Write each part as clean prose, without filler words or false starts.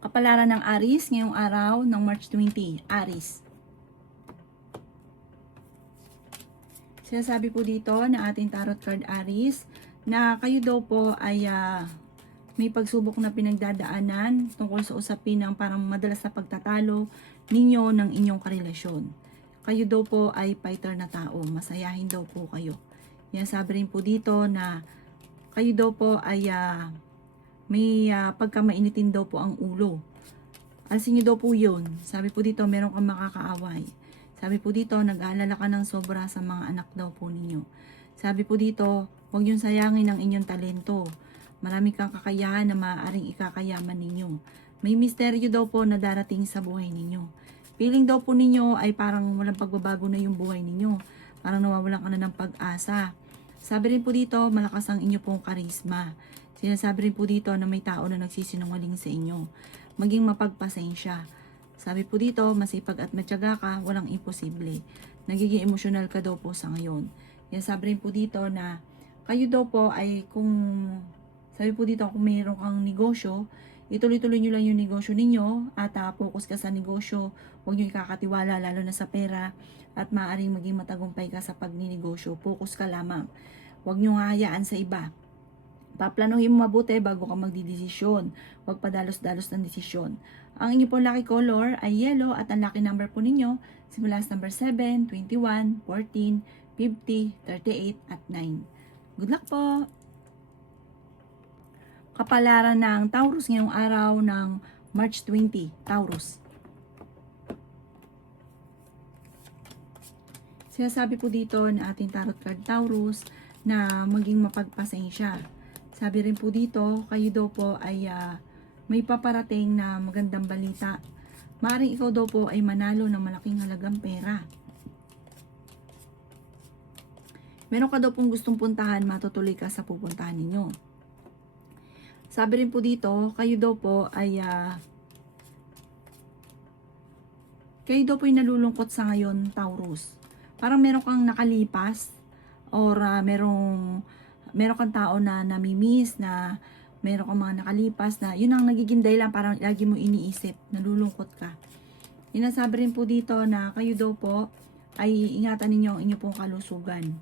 Kapalaran ng Aries ngayong araw ng March 20. Aries. Sinasabi po dito na ating tarot card Aries na kayo daw po ay may pagsubok na pinagdadaanan tungkol sa usapin ng parang madalas na pagtatalo ninyo ng inyong karelasyon. Kayo daw po ay fighter na tao. Masayahin daw po kayo. Yan, sabi rin po dito na kayo daw po ay may pagkamainitin daw po ang ulo. Alsin nyo daw po yun. Sabi po dito, meron kang makakaaway. Sabi po dito, nag-aalala ka ng sobra sa mga anak daw po ninyo. Sabi po dito, huwag nyo sayangin ang inyong talento. Marami kang kakayahan na maaaring ikakayaman ninyo. May misteryo daw po na darating sa buhay ninyo. Feeling daw po ninyo ay parang walang pagbabago na yung buhay ninyo. Parang nawawalan ka na ng pag-asa. Sabi rin po dito, malakas ang inyo pong karisma. Sinasabi rin po dito na may tao na nagsisinungaling sa inyo. Maging mapagpasensya. Sabi po dito, masipag at matyaga ka, walang imposible. Nagiging emosyonal ka daw po sa ngayon. Yan, sabi rin po dito na kayo daw po ay sabi po dito kung mayroon kang negosyo, ituloy-tuloy nyo lang yung negosyo ninyo at focus ka sa negosyo, huwag nyo ikakatiwala lalo na sa pera at maaaring maging matagumpay ka sa pagninegosyo. Focus ka lamang. Huwag nyo hahayaan sa iba. Paplanuhin mo mabuti bago ka magdidesisyon. Huwag padalos-dalos ng desisyon. Ang inyo po lucky color ay yellow at ang lucky number po ninyo simula sa number 7, 21, 14, 50, 38 at 9. Good luck po! Kapalaran ng Taurus ngayong araw ng March 20. Taurus. Sinasabi po dito na ating tarot card Taurus na maging mapagpasensya. Sabi rin po dito, kayo daw po ay may paparating na magandang balita. Maaaring ikaw daw po ay manalo ng malaking halagang pera. Meron ka daw pong gustong puntahan, matutuloy ka sa pupuntahan ninyo. Sabi rin po dito, kayo daw po ay nalulungkot sa ngayon, Taurus. Parang meron kang nakalipas or meron kang tao na namimiss, na meron kang mga nakalipas na yun ang nagiging dahilan, parang lagi mo iniisip, nalulungkot ka. Inasabi rin po dito na kayo daw po ay ingatan ninyo ang inyo pong kalusugan.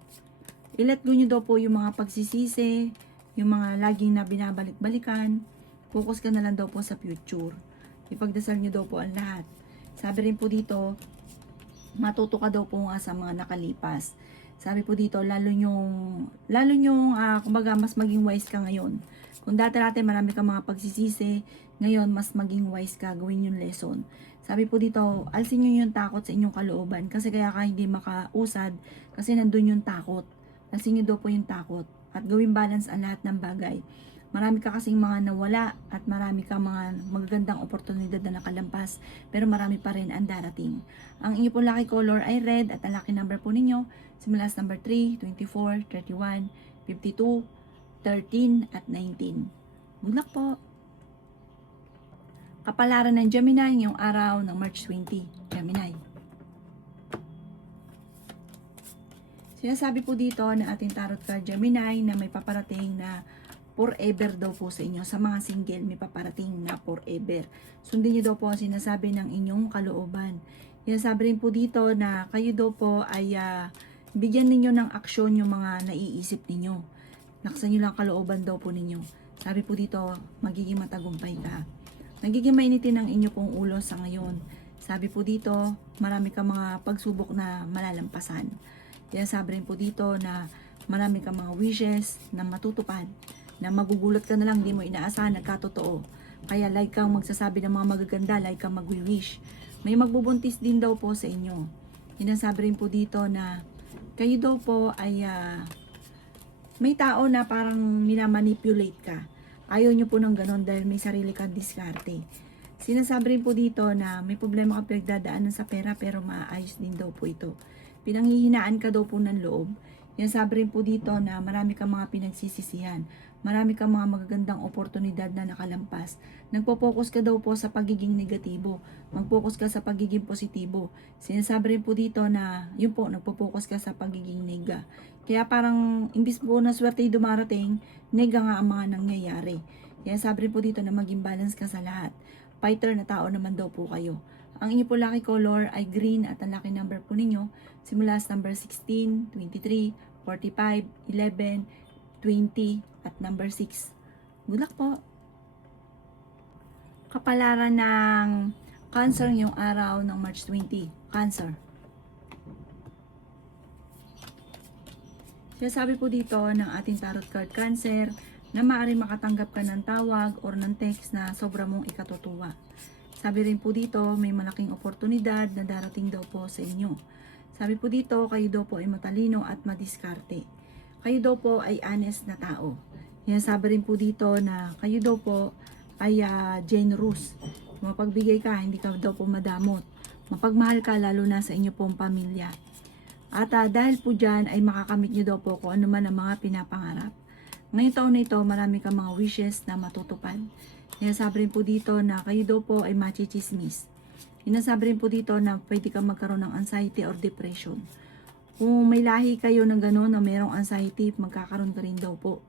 I-let go nyo daw po yung mga pagsisisi, yung mga laging na binabalik-balikan. Focus ka na lang daw po sa future. Ipagdasal nyo daw po ang lahat. Sabi rin po dito, matuto ka daw po nga sa mga nakalipas. Sabi po dito, lalo nyong kumbaga mas maging wise ka ngayon. Kung dati marami kang mga pagsisisi, ngayon mas maging wise ka, gawin yung lesson. Sabi po dito, alsin nyo yung takot sa inyong kalooban kasi kaya ka hindi makausad kasi nandun yung takot. Alsin nyo daw po yung takot at gawin balance ang lahat ng bagay. Marami ka kasing mga nawala at marami ka mga magagandang oportunidad na nakalampas pero marami pa rin ang darating. Ang inyo po lucky color ay red at ang lucky number po ninyo simula sa number 3, 24, 31, 52, 13 at 19. Good luck po! Kapalaran ng Gemini ngayong araw ng March 20. Gemini. Sinasabi po dito na ating tarot card Gemini na may paparating na forever daw po sa inyo. Sa mga single, may paparating na forever. Sundin niyo daw po ang sinasabi ng inyong kalooban. Sinasabi rin po dito na kayo daw po ay bigyan ninyo ng aksyon yung mga naiisip ninyo. Laksan nyo lang kalooban daw po ninyo. Sabi po dito, magiging matagumpay ka. Nagiging mainitin ang inyo pong ulo sa ngayon. Sabi po dito, marami kang mga pagsubok na malalampasan. Sabi rin po dito na marami kang mga wishes na matutupad, na magugulat ka na lang, di mo inaasahan, nagkatotoo. Kaya like kang magsasabi ng mga magaganda, like kang magwi-wish. May magbubuntis din daw po sa inyo. Sinasabi rin po dito na kayo daw po ay may tao na parang minamanipulate ka. Ayaw nyo po ng ganon dahil may sarili kang diskarte. Sinasabi rin po dito na may problema ka pinagdadaanan sa pera pero maayos din daw po ito. Pinanghihinaan ka daw po ng loob. Yan, sabi rin po dito na marami kang mga pinagsisisihan. Marami kang mga magagandang oportunidad na nakalampas. Nagpo-focus ka daw po sa pagiging negatibo. Mag-focus ka sa pagiging positibo. Sinasabi rin po dito na yun po, nagpo-focus ka sa pagiging nega. Kaya parang imbis po na swerte dumarating, nega nga ang mga nangyayari. Kaya sabi rin po dito na maging balance ka sa lahat. fighter na tao naman daw po kayo. Ang inyo po lucky color ay green at ang lucky number po ninyo simula sa number 16, 23, 45, 11, 20 at number 6. Good luck po! Kapalaran ng Cancer ngayong araw ng March 20. Cancer. Sinasabi po dito ng ating tarot card Cancer na maaaring makatanggap ka ng tawag or ng text na sobra mong ikatutuwa. Sabi rin po dito, may malaking oportunidad na darating daw po sa inyo. Sabi po dito, kayo daw po ay matalino at madiskarte. Kayo daw po ay honest na tao. Yan, sabi rin po dito na kayo daw po ay generous. Mapagbigay ka, hindi ka daw po madamot. Mapagmahal ka lalo na sa inyo pong pamilya. At dahil po dyan ay makakamit nyo daw po kung ano man ang mga pinapangarap. Ngayong taon na ito, marami kang mga wishes na matutupad. Sinasabi rin po dito na kayo daw po ay machichismis. Sinasabi rin po dito na pwede kang magkaroon ng anxiety or depression. Kung may lahi kayo ng gano'n na mayroong anxiety, magkakaroon ka rin daw po.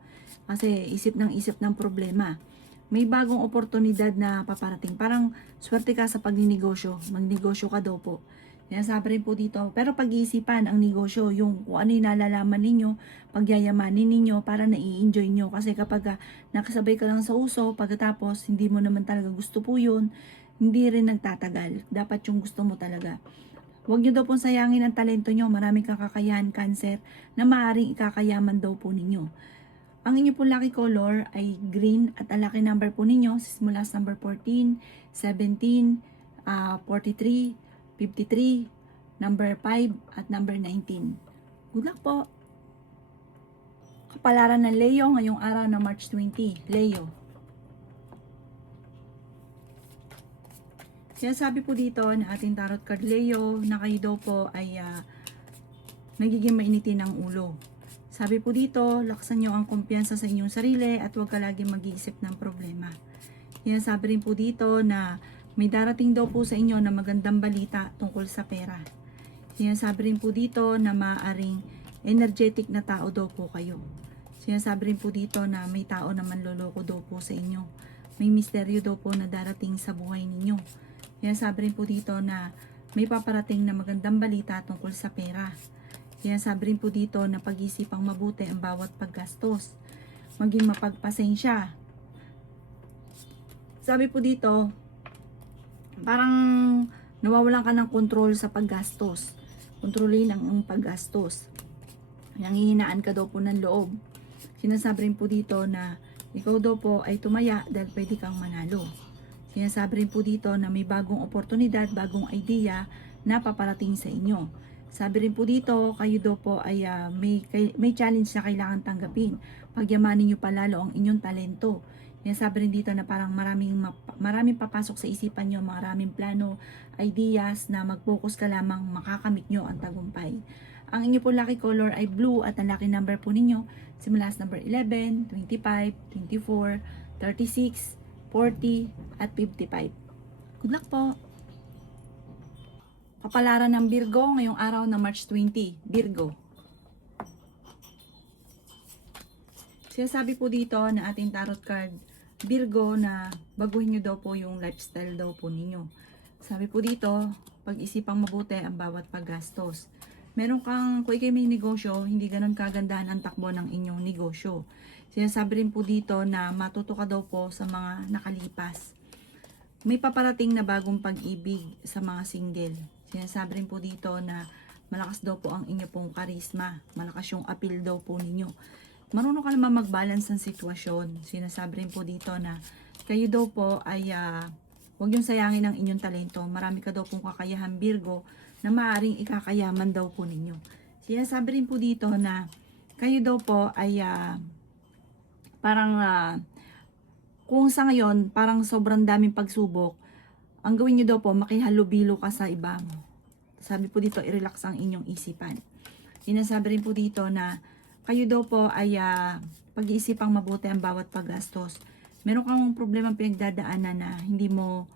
Kasi isip ng problema. May bagong oportunidad na paparating. Parang swerte ka sa pagninegosyo. Magnegosyo ka daw po. Sinasabi rin po dito, pero pag-iisipan ang negosyo, yung kung ano yung nalalaman ninyo, pagyayamanin ninyo para nai-enjoy nyo. Kasi kapag nakasabay ka lang sa uso, pagkatapos hindi mo naman talaga gusto po yun, hindi rin nagtatagal. Dapat yung gusto mo talaga. Huwag nyo daw pong sayangin ang talento nyo. Maraming kakakayahan, Cancer, na maaaring ikakayaman daw po ninyo. Ang inyo po lucky color ay green at ang lucky number po ninyo simula sa number 14, 17, 43, 53, number 5, at number 19. Good luck po! Kapalaran ng Leo ngayong araw na March 20. Leo. Sinasabi po dito na ating tarot card Leo na kayo daw po ay nagiging mainitin ng ulo. Sabi po dito, laksan nyo ang kumpiyansa sa inyong sarili at huwag ka lagi mag-iisip ng problema. Sinasabi rin po dito na may darating daw po sa inyo na magandang balita tungkol sa pera. Sinasabi rin po dito na maaaring energetic na tao daw po kayo. Sinasabi rin po dito na may tao na manloloko daw po sa inyo. May misteryo daw po na darating sa buhay ninyo. Sinasabi rin po dito na may paparating na magandang balita tungkol sa pera. Sinasabi rin po dito na pag-isipang mabuti ang bawat paggastos. Maging mapagpasensya. Sabi po dito, parang nawawalan ka ng control sa paggastos. Kontrolin ang paggastos. Nanghihinaan ka daw po ng loob. Sinasabi rin po dito na ikaw daw po ay tumaya dahil pwede kang manalo. Sinasabi rin po dito na may bagong oportunidad, bagong idea na paparating sa inyo. Sabi rin po dito, kayo daw po ay may challenge na kailangan tanggapin. Pagyamanin nyo palalo ang inyong talento. Sabi rin dito na parang maraming papasok sa isipan nyo, maraming plano, ideas na mag-focus ka lamang makakamit nyo ang tagumpay. Ang inyo po lucky color ay blue at ang lucky number po ninyo simula sa number 11, 25, 24, 36, 40 at 55. Good luck po! Kapalaran ng Virgo ngayong araw na March 20. Virgo. Sinasabi po dito na ating tarot card Virgo na baguhin nyo daw po yung lifestyle daw po ninyo. Sabi po dito, pag-isipang mabuti ang bawat paggastos. Meron kang, kung ikay may negosyo, hindi ganun kagandahan ang takbo ng inyong negosyo. Sinasabi rin po dito na matuto ka daw po sa mga nakalipas. May paparating na bagong pag-ibig sa mga single. Sinasabi rin po dito na malakas daw po ang inyo pong karisma. Malakas yung appeal daw po ninyo. Marunong ka naman mag-balance ng sitwasyon. Sinasabi rin po dito na kayo daw po ay huwag yung sayangin ang inyong talento. Marami ka daw pong kakayahan Virgo na maaaring ikakayaman daw po ninyo. Sinasabi rin po dito na kayo daw po ay parang kung sa ngayon parang sobrang daming pagsubok, ang gawin nyo daw po makihalubilo ka sa iba mo. Sabi po dito, i-relax ang inyong isipan. Sinasabi rin po dito na kayo daw po ay pag-iisipang mabuti ang bawat paggastos. Meron kang problemang pinagdadaanan na hindi mo,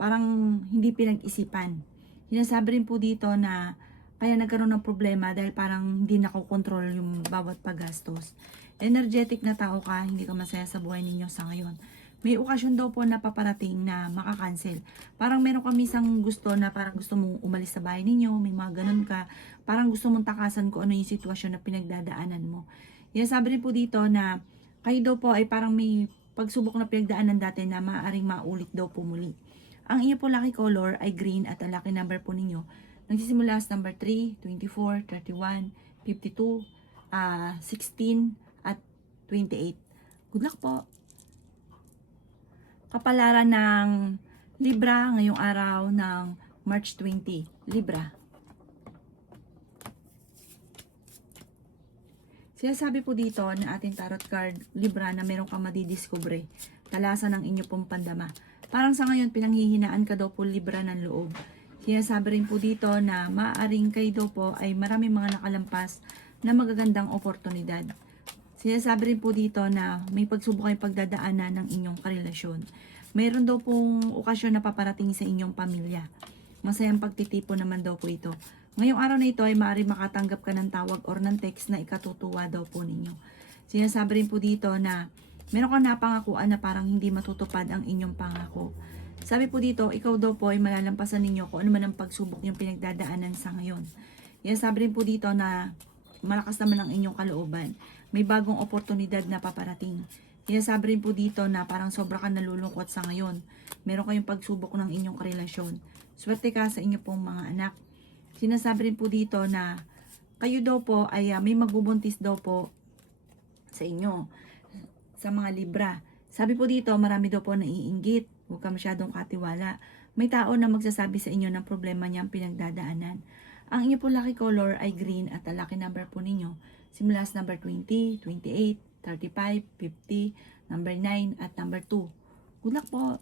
parang hindi pinag-isipan. Sinasabi rin po dito na kaya nagkaroon ng problema dahil parang hindi nakokontrol yung bawat paggastos. Energetic na tao ka, hindi ka masaya sa buhay ninyo sa ngayon. may okasyon daw po na paparating na makakancel. Parang meron kami isang gusto na parang gusto mong umalis sa bahay ninyo, may mga ganun ka. Parang gusto mong takasan kung ano yung sitwasyon na pinagdadaanan mo. Yan, sabi rin po dito na kayo daw po ay parang may pagsubok na pinagdaanan dati na maaaring maulit daw po muli. Ang iyo po lucky color ay green at ang lucky number po ninyo nagsisimula sa number 3, 24, 31, 52, 16 at 28. Good luck po! Kapalaran ng Libra ngayong araw ng March 20. Libra. Sinasabi po dito na ating tarot card, Libra, na meron kang madidiscover. Talasan ng inyo pong pandama. Parang sa ngayon, pinanghihinaan ka daw po, Libra, ng loob. Sinasabi rin po dito na maaaring kayo daw po ay maraming mga nakalampas na magagandang oportunidad. Sinasabi rin po dito na may pagsubok kayong pagdadaanan ng inyong karelasyon. Mayroon daw pong okasyon na paparating sa inyong pamilya. Masayang pagtitipo naman daw po ito. Ngayong araw na ito ay maaaring makatanggap ka ng tawag or ng text na ikatutuwa daw po ninyo. Sinasabi rin po dito na meron kang napangakuan na parang hindi matutupad ang inyong pangako. Sabi po dito, ikaw daw po ay malalampasan ninyo kung ano man ang pagsubok yung pinagdadaanan sa ngayon. Yan, sabi rin po dito na malakas naman ang inyong kalooban. May bagong oportunidad na paparating. Yan, sabi rin po dito na parang sobra ka nalulungkot sa ngayon. Meron kayong pagsubok ng inyong karelasyon. Swerte ka sa inyo pong mga anak. Sinasabi rin po dito na kayo daw po ay may magbubuntis daw po sa inyo, sa mga Libra. Sabi po dito, marami daw po naiinggit. Huwag ka masyadong katiwala. May tao na magsasabi sa inyo ng problema niyang pinagdadaanan. Ang inyo po lucky color ay green at ang lucky number po ninyo simula sa number 20, 28, 35, 50, number 9 at number 2. Good luck po!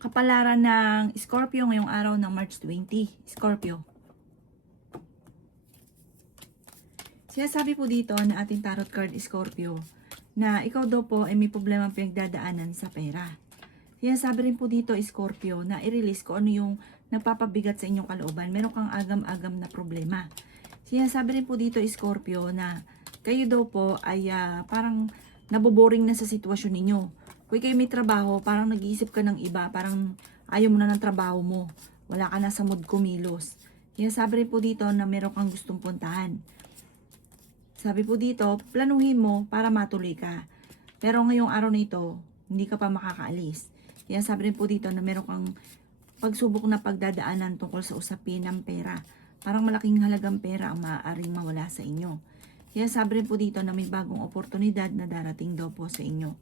Kapalaran ng Scorpio ngayong araw ng March 20. Scorpio. Sinasabi po dito na ating tarot card Scorpio na ikaw daw po ay may problema pinagdadaanan sa pera. Sinasabi rin po dito Scorpio na i-release ko ano yung nagpapabigat sa inyong kalooban. Meron kang agam-agam na problema. Sinasabi rin po dito Scorpio na kayo daw po ay parang naboboring na sa sitwasyon ninyo. Kung kayo may trabaho, parang nag-iisip ka ng iba, parang ayaw mo na ng trabaho mo. Wala ka na sa mood kumilos. Sinasabi rin po dito na meron kang gustong puntahan. Sabi po dito, planuhin mo para matuloy ka. Pero ngayong araw na ito, hindi ka pa makakaalis. Kaya sabi rin po dito na meron kang pagsubok na pagdadaanan tungkol sa usapin ng pera. Parang malaking halagang pera ang maaaring mawala sa inyo. Kaya sabi rin po dito na may bagong oportunidad na darating daw po sa inyo.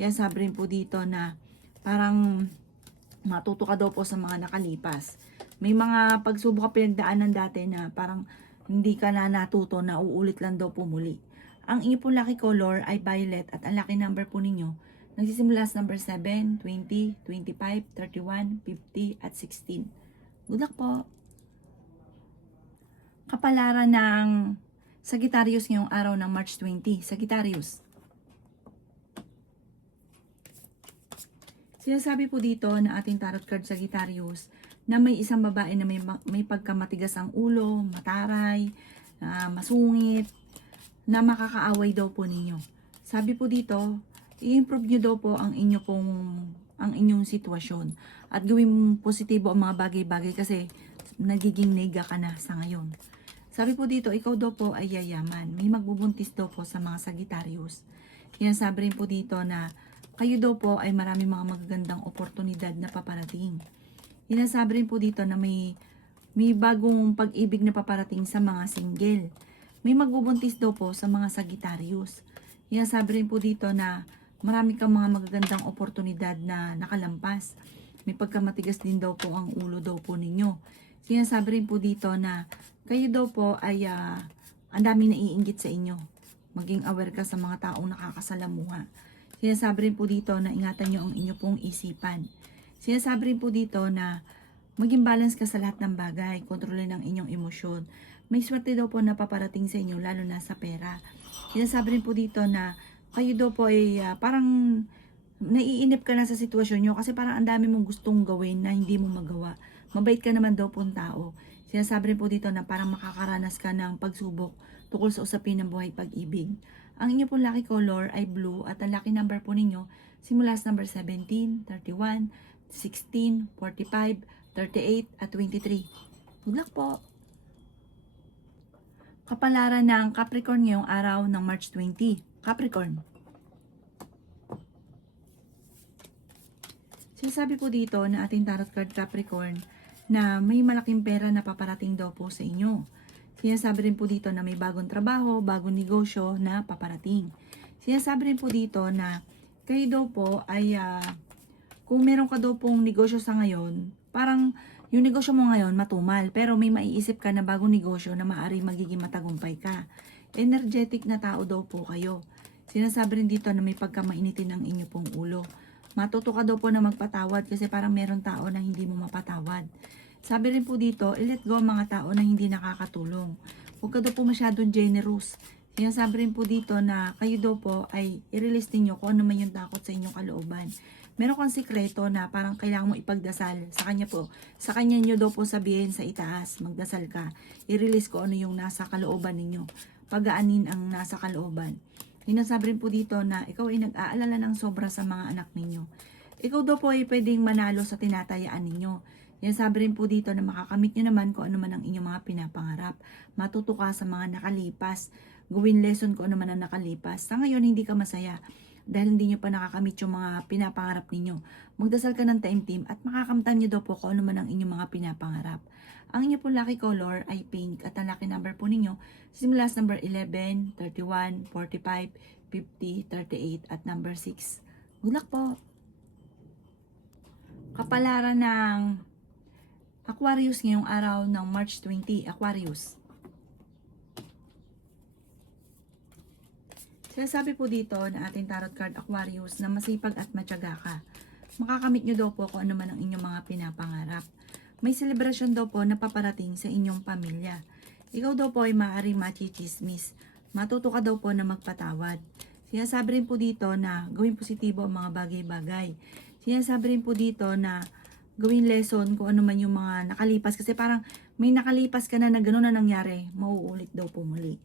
Kaya sabi rin po dito na parang matuto ka daw po sa mga nakalipas. May mga pagsubok ka pinagdaanan dati na parang hindi ka na natuto na uulit lang daw po muli. Ang inyo po lucky color ay violet at ang lucky number po ninyo nagsisimula sa number 7, 20, 25, 31, 50 at 16. Good luck po! Kapalaran ng Sagittarius ngayong araw ng March 20. Sagittarius. Sinasabi po dito na ating tarot card Sagittarius na may isang babae na may pagkamatigas ang ulo, mataray, masungit, na makakaaway daw po ninyo. Sabi po dito, i-improve nyo daw po ang inyong sitwasyon at gawin positibo ang mga bagay-bagay kasi nagiging nega ka na sa ngayon. Sabi po dito, ikaw daw po ay yayaman. May magbubuntis daw po sa mga Sagittarius. Yan, sabi rin po dito na kayo daw po ay marami mga magagandang oportunidad na paparating. Sinasabi rin po dito na may bagong pag-ibig na paparating sa mga single. May magbubuntis daw po sa mga Sagittarius. Sinasabi rin po dito na marami kang mga magagandang oportunidad na nakalampas. May pagkamatigas din daw po ang ulo daw po ninyo. Sinasabi rin po dito na kayo daw po ay ang dami naiinggit sa inyo. Maging aware ka sa mga taong nakakasalamuha. Sinasabi rin po dito na ingatan nyo ang inyo pong isipan. Sinasabi rin po dito na maging balance ka sa lahat ng bagay, kontrolin ang inyong emosyon. May swerte daw po na paparating sa inyo, lalo na sa pera. Sinasabi rin po dito na kayo daw po ay parang naiinip ka na sa sitwasyon nyo kasi parang ang dami mong gustong gawin na hindi mo magawa. Mabait ka naman daw po ang tao. Sinasabi rin po dito na parang makakaranas ka ng pagsubok tungkol sa usapin ng buhay pag-ibig. Ang inyo pong lucky color ay blue at ang lucky number po ninyo simula sa number 17, 31, 16, 45, 38 at 23. Good luck po! Kapalaran ng Capricorn ngayong araw ng March 20. Capricorn. Sinasabi po dito na ating tarot card Capricorn na may malaking pera na paparating daw po sa inyo. Sinasabi rin po dito na may bagong trabaho, bagong negosyo na paparating. Sinasabi rin po dito na kayo daw po ay kung meron ka daw pong negosyo sa ngayon, parang yung negosyo mo ngayon matumal, pero may maiisip ka na bagong negosyo na maaari magiging matagumpay ka. Energetic na tao daw po kayo. Sinasabi rin dito na may pagkamainitin ng inyo pong ulo. Matuto ka daw po na magpatawad kasi parang meron tao na hindi mo mapatawad. Sabi rin po dito, i-let go ang mga tao na hindi nakakatulong. Huwag ka daw po masyadong generous. Sinasabi rin po dito na kayo daw po ay i-release ninyo kung ano man yung takot sa inyong kalooban. Meron kang sikreto na parang kailangan mo ipagdasal sa kanya po. Sa kanya nyo daw po sabihin sa itaas, magdasal ka. I-release ko ano yung nasa kalooban ninyo. Pagaanin ang nasa kalooban. Sinasabi rin po dito na ikaw ay nag-aalala ng sobra sa mga anak ninyo. Ikaw daw po ay pwedeng manalo sa tinatayaan ninyo. Sinasabi rin po dito na makakamit nyo naman kung ano man ang inyong mga pinapangarap. Matuto ka sa mga nakalipas. Gawin lesson kung ano man ang nakalipas. Sa ngayon, hindi ka masaya dahil hindi nyo pa nakakamit yung mga pinapangarap ninyo. Magdasal ka ng taimtim at makakamtan nyo daw po kung ano man ang inyong mga pinapangarap. Ang inyo po lucky color ay pink at ang lucky number po ninyo simula sa number 11, 31, 45, 50, 38 at number 6. Good luck po! Kapalaran ng Aquarius ngayong araw ng March 20. Aquarius. Sinasabi po dito na ating tarot card Aquarius na masipag at matyaga ka. Makakamit nyo daw po kung ano man ang inyong mga pinapangarap. May selebrasyon daw po na paparating sa inyong pamilya. Ikaw daw po ay maaaring machichismis. Matuto ka daw po na magpatawad. Sinasabi rin po dito na gawin positibo ang mga bagay-bagay. Sinasabi rin po dito na gawin lesson kung ano man yung mga nakalipas. Kasi parang may nakalipas ka na gano'n na nangyari, mauulit daw po muli.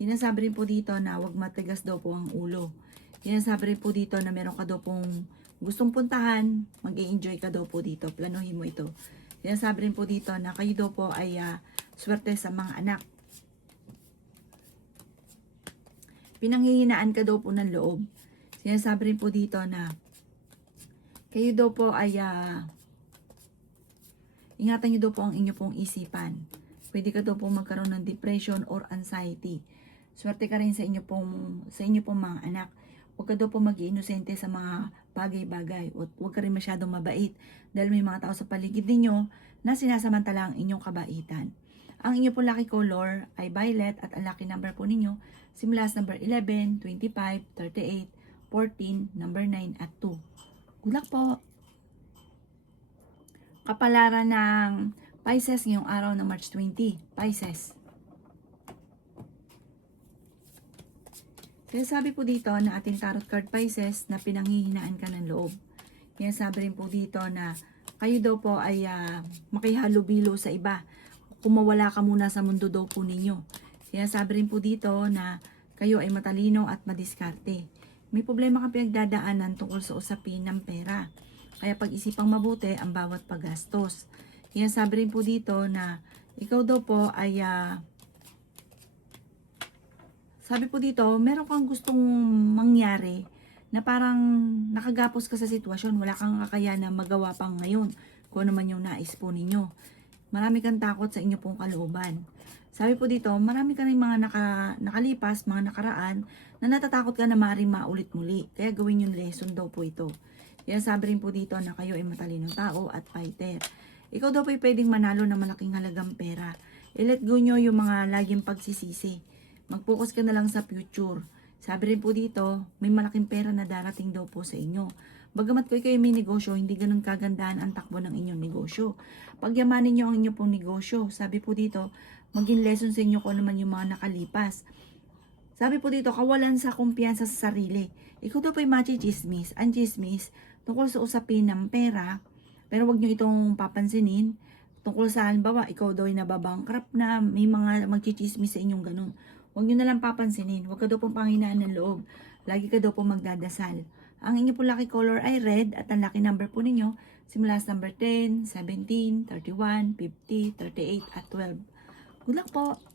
Sinasabi rin po dito na huwag matigas daw po ang ulo. Sinasabi rin po dito na meron ka daw pong gustong puntahan, mag-i-enjoy ka daw po dito. Planuhin mo ito. Sinasabi rin po dito na kayo daw po ay swerte sa mga anak. Pinanghihinaan ka daw po ng loob. Sinasabi rin po dito na kayo daw po ay ingatan nyo daw po ang inyo pong isipan. Pwede ka daw po magkaroon ng depression or anxiety. Swerte ka rin sa inyo pong mga anak. Huwag ka daw po mag-iinosente sa mga bagay-bagay. Huwag ka rin masyadong mabait dahil may mga tao sa paligid ninyo na sinasamantala ang inyong kabaitan. Ang inyo po lucky color ay violet at ang lucky number po ninyo simula sa number 11, 25, 38, 14, number 9 at 2. Good luck po! Kapalaran ng Pisces ngayong araw ng March 20. Pisces. Kaya sabi po dito na ating tarot card Pisces na pinanghihinaan ka ng loob. Kaya sabi rin po dito na kayo daw po ay makihalubilo sa iba. Kumawala ka muna sa mundo daw po ninyo. Kaya sabi rin po dito na kayo ay matalino at madiskarte. May problema kang pinagdadaanan tungkol sa usapin ng pera. Kaya pag-isipang mabuti ang bawat paggastos. Kaya sabi rin po dito na ikaw daw po ay sabi po dito, meron kang gustong mangyari na parang nakagapos ka sa sitwasyon, wala kang kakayanan magawa pang ngayon kung ano man yung nais po ninyo. Marami kang takot sa inyo pong kalooban. Sabi po dito, marami ka rin mga nakalipas, mga nakaraan na natatakot ka na maaaring maulit muli. Kaya gawin yung lesson daw po ito. Kaya sabi rin po dito na kayo ay matalinong tao at fighter. Ikaw daw po ay pwedeng manalo ng malaking halagang pera. I-let go nyo yung mga laging pagsisisi. Mag-focus ka na lang sa future. Sabi rin po dito, may malaking pera na darating daw po sa inyo. Bagamat kayo may negosyo, hindi ganun kagandahan ang takbo ng inyong negosyo. Pagyamanin nyo ang inyong pong negosyo. Sabi po dito, maging lesson sa inyo kung naman yung mga nakalipas. Sabi po dito, kawalan sa kumpiyansa sa sarili. Ikaw daw po ay machismis. Ang chismis, tungkol sa usapin ng pera, pero wag nyo itong papansinin. Tungkol sa halimbawa, ikaw daw ay nababankrupt na, may mga magchichismis sa inyong ganun. Huwag nyo na lang papansinin. Huwag ka daw pong panghinaan ng loob. Lagi ka daw pong magdadasal. Ang inyo po lucky color ay red at ang lucky number po ninyo simula sa number 10, 17, 31, 50, 38 at 12. Good luck po!